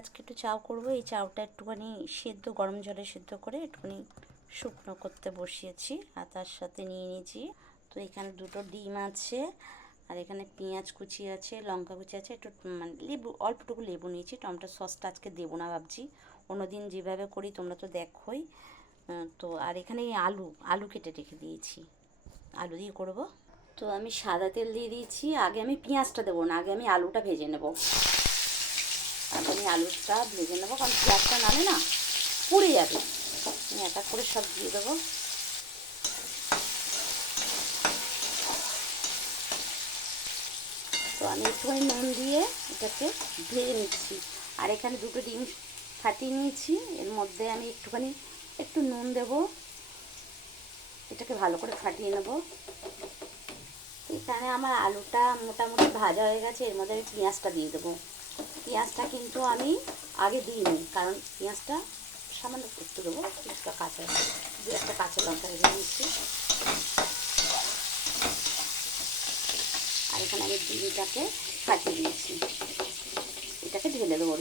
আজকে একটু চাউ করবো। এই চাউটা একটুখানি সেদ্ধ গরম জলে সেদ্ধ করে একটুখানি শুকনো করতে বসিয়েছি, আর তার সাথে নিয়ে নিয়েছি। তো এখানে দুটো ডিম আছে, আর এখানে পেঁয়াজ কুচি আছে, লঙ্কা কুচি আছে, একটু মানে লেবু, অল্পটুকু লেবু নিয়েছি। টমেটো সসটা আজকে দেবো না ভাবছি, অন্যদিন যেভাবে করি তোমরা তো দেখোই। তো আর এখানে আলু আলু কেটে রেখে দিয়েছি, আলু দিয়ে করবো। তো আমি সাদা তেল দিয়ে দিয়েছি। আগে আমি পেঁয়াজটা দেবো না, আগে আমি আলুটা ভেজে নেব। আগে আমি আলুটা ভেজে নেবো, কারণ পেঁয়াজটা নালে না পুড়ে যাবে। আমি এক এক করে সব দিয়ে দেবো। তো আমি একটুখানি নুন দিয়ে এটাকে ভেজে নিচ্ছি। আর এখানে দুটো ডিম ফাটিয়ে নিয়েছি, এর মধ্যে আমি একটু নুন দেব, এটাকে ভালো করে ফাটিয়ে নেব। এখানে আমার আলুটা মোটামুটি ভাজা হয়ে গেছে, এর মধ্যে আমি পেঁয়াজটা দিয়ে দেবো। পেঁয়াজটা কিন্তু আমি আগে দিইনি, কারণ পেঁয়াজটা সামান্য একটু দেবো, কিছুটা কাঁচা, দু একটা কাঁচা লঙ্কা দিয়ে নিচ্ছি। আর এখানে আমি ডিমটাকে ফাটিয়ে দিয়েছি, এটাকে ঢেলে দেবো।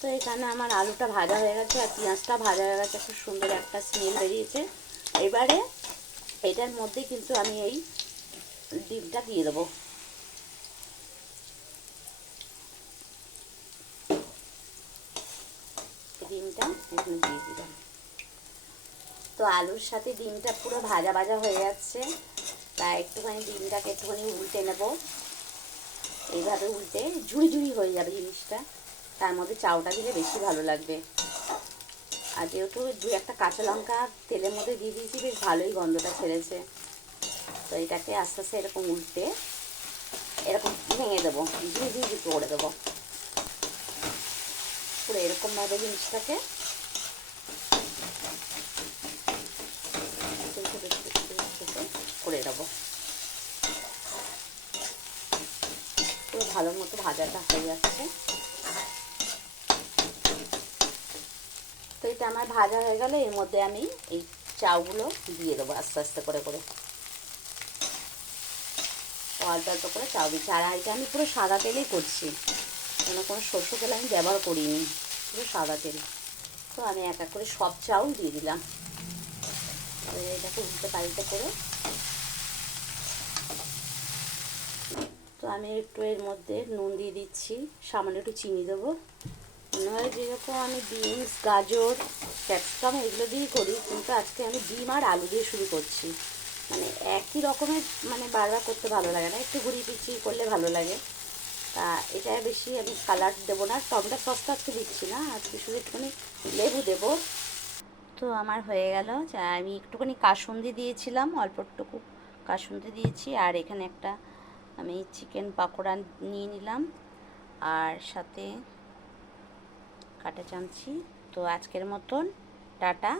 তো এখানে আমার আলুটা ভাজা হয়ে গেছে আর পেঁয়াজটা ভাজা হয়ে গেছে, খুব সুন্দর একটা স্মেল বেরিয়েছে। এবারে এটার মধ্যে কিন্তু আমি এই ডিমটা দিয়ে দেবো। ডিমটা এখানে দিয়ে দিলাম। তো আলুর সাথে ডিমটা পুরো ভাজা ভাজা হয়ে যাচ্ছে, তাই একটুখানি ডিমটাকে একটুখানি উল্টে নেব। এইভাবে উল্টে ঝুড়ি ঝুড়ি হয়ে যাবে জিনিসটা, তার মধ্যে চাউটা দিলে বেশি ভালো লাগবে। আর যেহেতু দু একটা কাঁচা লঙ্কা তেলের মধ্যে দিয়ে দিয়েছি, বেশ ভালোই গন্ধটা ছেড়েছে। তো এটাকে আস্তে আস্তে এরকম উল্টে এরকম ভেঙে দেবো, ঝুড়ি ঝুড়ি করে দেবো পুরো এরকমভাবে জিনিসটাকে করে দেবো। পুরো ভালো মতো ভাজাটা হয়ে যাচ্ছে। তো এটা আমার ভাজা হয়ে গেলে এর মধ্যে আমি এই চাউগুলো দিয়ে দেবো আস্তে আস্তে করে করে, অল্প অল্প করে চাউ দিচ্ছি। আর এটা আমি পুরো সাদা তেলেই করছি, কোনো সরষে তেল আমি ব্যবহার করিনি, পুরো সাদা তেল। তো আমি এক এক করে সব চাউল দিয়ে দিলাম। এটাকে উল্টে পাল্টে করে, তো আমি একটু এর মধ্যে নুন দিয়ে দিচ্ছি, সামান্য একটু চিনি দেবো। মনে হয় যেরকম আমি বিনস, গাজর, ক্যাপসিকাম এগুলো দিয়েই করি, কিন্তু আজকে আমি ডিম আর আলু দিয়ে শুরু করছি। মানে একই রকমের মানে বারবার করতে ভালো লাগে না, একটু ঘুরিয়ে পিছিয়ে করলে ভালো লাগে। তা এটা বেশি আমি কালার দেবো না, টমেটো সসটা আজকে দিচ্ছি না, আজকে শুধু একটুখানি লেবু দেবো। তো আমার হয়ে গেল, আমি একটুখানি কাসুন্দি দিয়েছিলাম, অল্পটুকু কাসুন্দি দিয়েছি। আর এখানে একটা আমি চিকেন পাকোড়া নিয়ে নিলাম, আর সাথে কাটা চামচি। তো আজকের মতন টাটা।